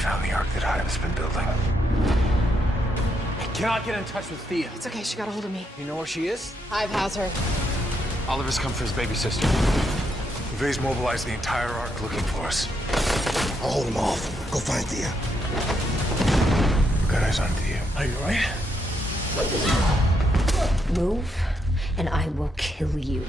found the ark that Hive's been building. I cannot get in touch with Thea. It's okay, she got a hold of me. You know where she is? Hive has her. Oliver's come for his baby sister. Vay's mobilized the entire ark looking for us. I'll hold him off. Go find Thea. Got eyes on Thea. Are you right? Move, and I will kill you.